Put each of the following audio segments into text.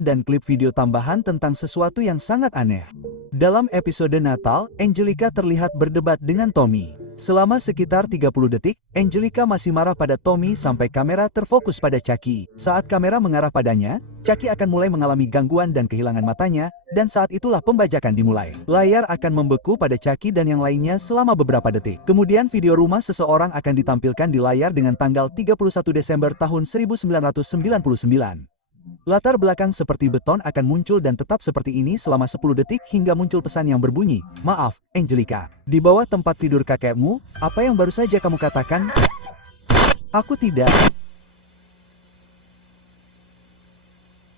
dan klip video tambahan tentang sesuatu yang sangat aneh. Dalam episode Natal, Angelica terlihat berdebat dengan Tommy. Selama sekitar 30 detik, Angelica masih marah pada Tommy sampai kamera terfokus pada Chucky. Saat kamera mengarah padanya, Chucky akan mulai mengalami gangguan dan kehilangan matanya, dan saat itulah pembajakan dimulai. Layar akan membeku pada Chucky dan yang lainnya selama beberapa detik. Kemudian video rumah seseorang akan ditampilkan di layar dengan tanggal 31 Desember tahun 1999. Latar belakang seperti beton akan muncul dan tetap seperti ini selama 10 detik hingga muncul pesan yang berbunyi, "Maaf, Angelica. Di bawah tempat tidur kakekmu, apa yang baru saja kamu katakan?" "Aku tidak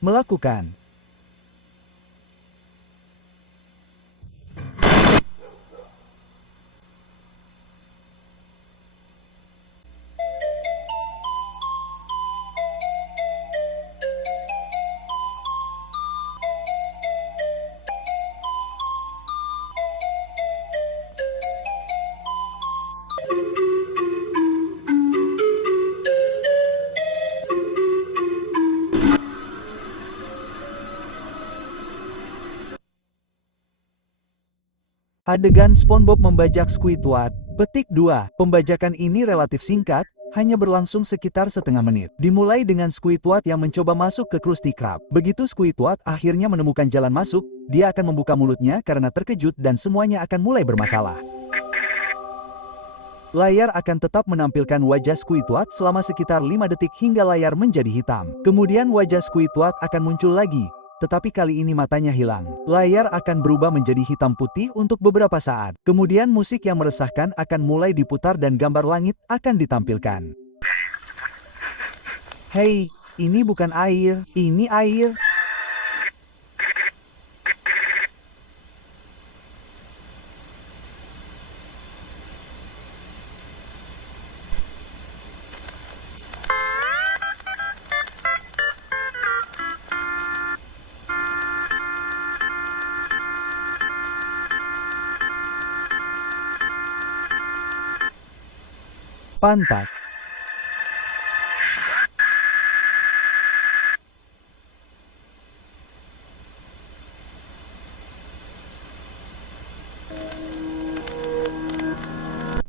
melakukan." Adegan SpongeBob membajak Squidward. Petik 2. Pembajakan ini relatif singkat, hanya berlangsung sekitar setengah menit. Dimulai dengan Squidward yang mencoba masuk ke Krusty Krab. Begitu Squidward akhirnya menemukan jalan masuk, dia akan membuka mulutnya karena terkejut dan semuanya akan mulai bermasalah. Layar akan tetap menampilkan wajah Squidward selama sekitar 5 detik hingga layar menjadi hitam. Kemudian wajah Squidward akan muncul lagi, tetapi kali ini matanya hilang. Layar akan berubah menjadi hitam putih untuk beberapa saat. Kemudian musik yang meresahkan akan mulai diputar dan gambar langit akan ditampilkan. Hei, ini bukan air, ini air. Pantat.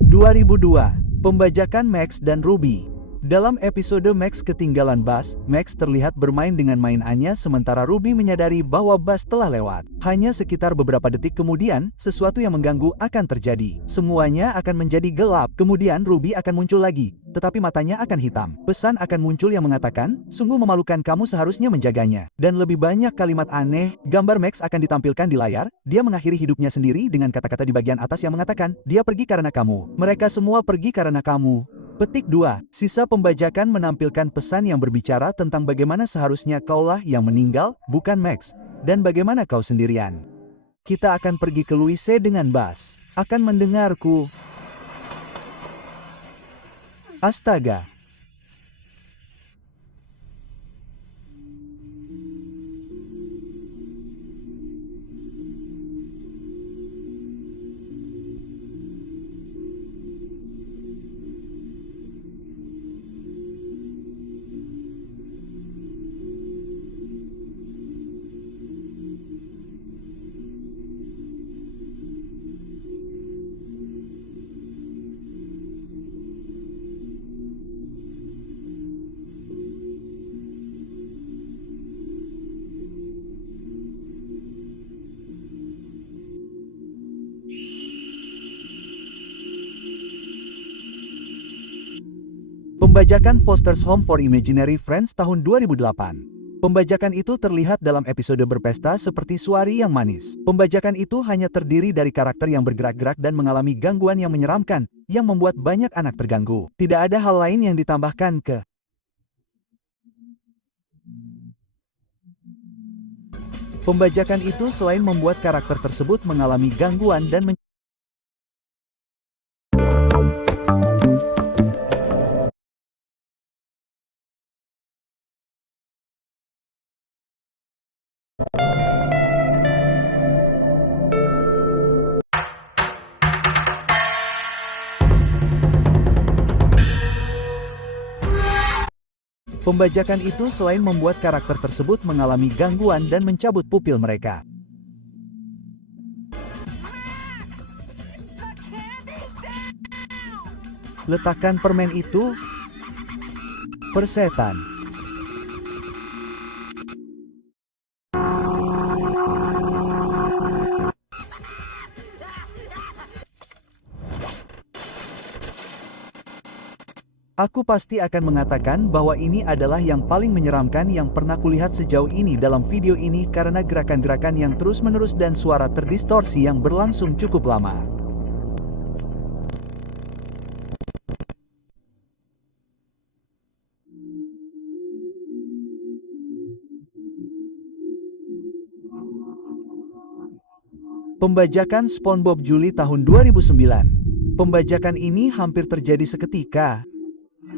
(2002) Pembajakan Max dan Ruby. Dalam episode Max ketinggalan bus, Max terlihat bermain dengan mainannya sementara Ruby menyadari bahwa bus telah lewat. Hanya sekitar beberapa detik kemudian, sesuatu yang mengganggu akan terjadi. Semuanya akan menjadi gelap. Kemudian Ruby akan muncul lagi, tetapi matanya akan hitam. Pesan akan muncul yang mengatakan, "Sungguh memalukan, kamu seharusnya menjaganya." Dan lebih banyak kalimat aneh. Gambar Max akan ditampilkan di layar. Dia mengakhiri hidupnya sendiri dengan kata-kata di bagian atas yang mengatakan, "Dia pergi karena kamu. Mereka semua pergi karena kamu." Petik 2. Sisa pembajakan menampilkan pesan yang berbicara tentang bagaimana seharusnya kaulah yang meninggal, bukan Max. Dan bagaimana kau sendirian. Kita akan pergi ke Louise dengan bus. Akan mendengarku. Astaga. Pembajakan Foster's Home for Imaginary Friends tahun 2008. Pembajakan itu terlihat dalam episode berpesta seperti Suari yang manis. Pembajakan itu hanya terdiri dari karakter yang bergerak-gerak dan mengalami gangguan yang menyeramkan, yang membuat banyak anak terganggu. Tidak ada hal lain yang ditambahkan ke pembajakan itu selain membuat karakter tersebut mengalami gangguan dan Pembajakan itu selain membuat karakter tersebut mengalami gangguan dan mencabut pupil mereka. Letakkan permen itu. Persetan. Aku pasti akan mengatakan bahwa ini adalah yang paling menyeramkan yang pernah kulihat sejauh ini dalam video ini karena gerakan-gerakan yang terus-menerus dan suara terdistorsi yang berlangsung cukup lama. Pembajakan SpongeBob Juli tahun 2009. Pembajakan ini hampir terjadi seketika.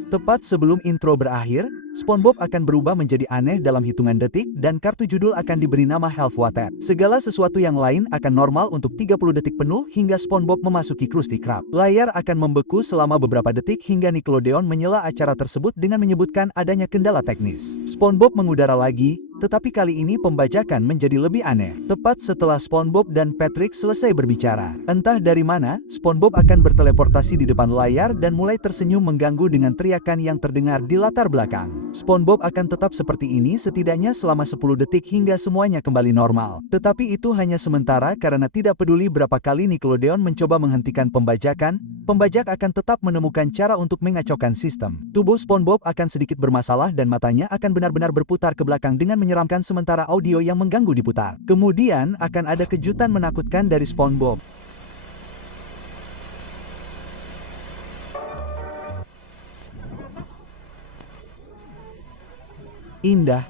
Tepat sebelum intro berakhir, SpongeBob akan berubah menjadi aneh dalam hitungan detik dan kartu judul akan diberi nama Half Water. Segala sesuatu yang lain akan normal untuk 30 detik penuh hingga SpongeBob memasuki Krusty Krab. Layar akan membeku selama beberapa detik hingga Nickelodeon menyela acara tersebut dengan menyebutkan adanya kendala teknis. SpongeBob mengudara lagi, tetapi kali ini pembajakan menjadi lebih aneh. Tepat setelah SpongeBob dan Patrick selesai berbicara, entah dari mana, SpongeBob akan berteleportasi di depan layar dan mulai tersenyum mengganggu dengan teriakan yang terdengar di latar belakang. SpongeBob akan tetap seperti ini setidaknya selama 10 detik hingga semuanya kembali normal. Tetapi itu hanya sementara karena tidak peduli berapa kali Nickelodeon mencoba menghentikan pembajakan, pembajak akan tetap menemukan cara untuk mengacaukan sistem. Tubuh SpongeBob akan sedikit bermasalah dan matanya akan benar-benar berputar ke belakang dengan menyeramkan sementara audio yang mengganggu diputar. Kemudian akan ada kejutan menakutkan dari SpongeBob. Indah.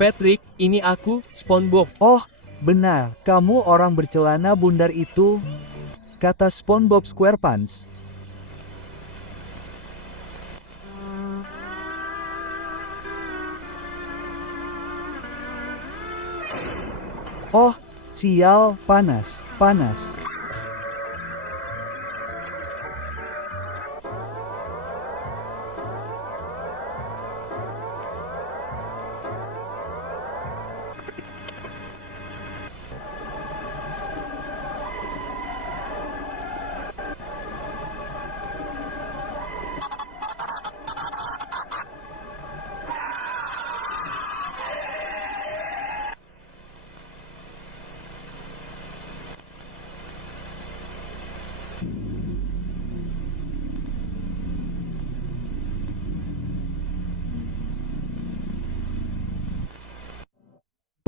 Patrick, ini aku, SpongeBob. Oh, benar, kamu orang bercelana bundar itu, kata SpongeBob SquarePants. Oh, sial, panas, panas.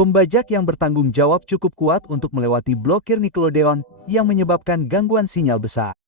Pembajak yang bertanggung jawab cukup kuat untuk melewati blokir Nickelodeon yang menyebabkan gangguan sinyal besar.